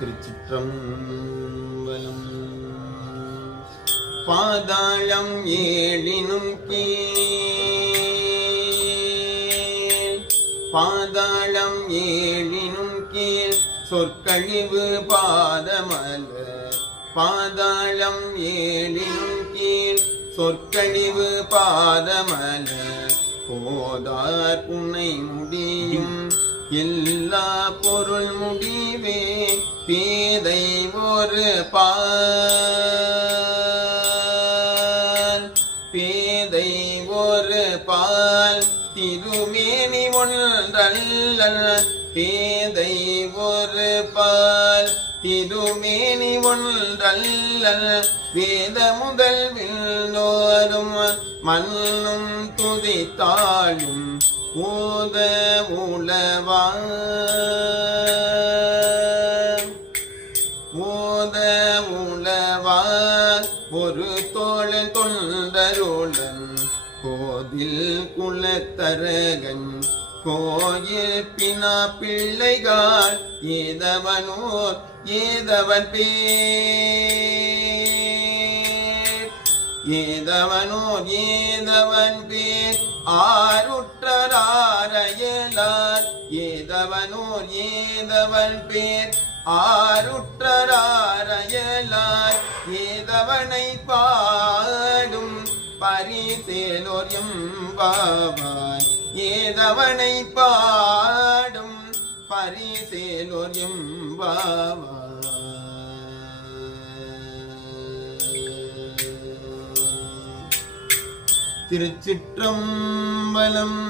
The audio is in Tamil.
திருச்சிற்றம்பலம். பாதாளம் ஏழினும் கீழ், பாதாளம் ஏழினும் கீழ் சொற்கழிவு பாதமலர். பாதாளம் ஏழினும் கீழ் சொற்கழிவு பாதமலர். போதார் புனை முடியும் எல்லா பொருள் முடிவே பேதை ஒரு பால். பேதை ஒரு பால் திருமேனி ஒன்றல்ல. பேதை ஒரு பால் திருமேனி ஒன்றல்ல. வேத முதல் விண்ணோரும் மண்ணும் துதித்தாளும் ஓத உளவா. ஓத உளவா ஒரு தோழன் தொண்டருடன் கோதில் குலத்தரகன் கோயில் பினா பிள்ளைகள் ஏதவனோர் ஏதவன் பேர். ஏதவனோர் ஏதவன் பேர் ஆருற்றராரையலார். ஏதவனோர் ஏதவன் பேர் ஆருற்றராரையலார். ஏதவனை பாடும் பரிசேலோர் எம்பாவாய். ஏதவனை பாடும் பரிசேலோர் எம்பாவாய். திருச்சிற்றம்பலம்.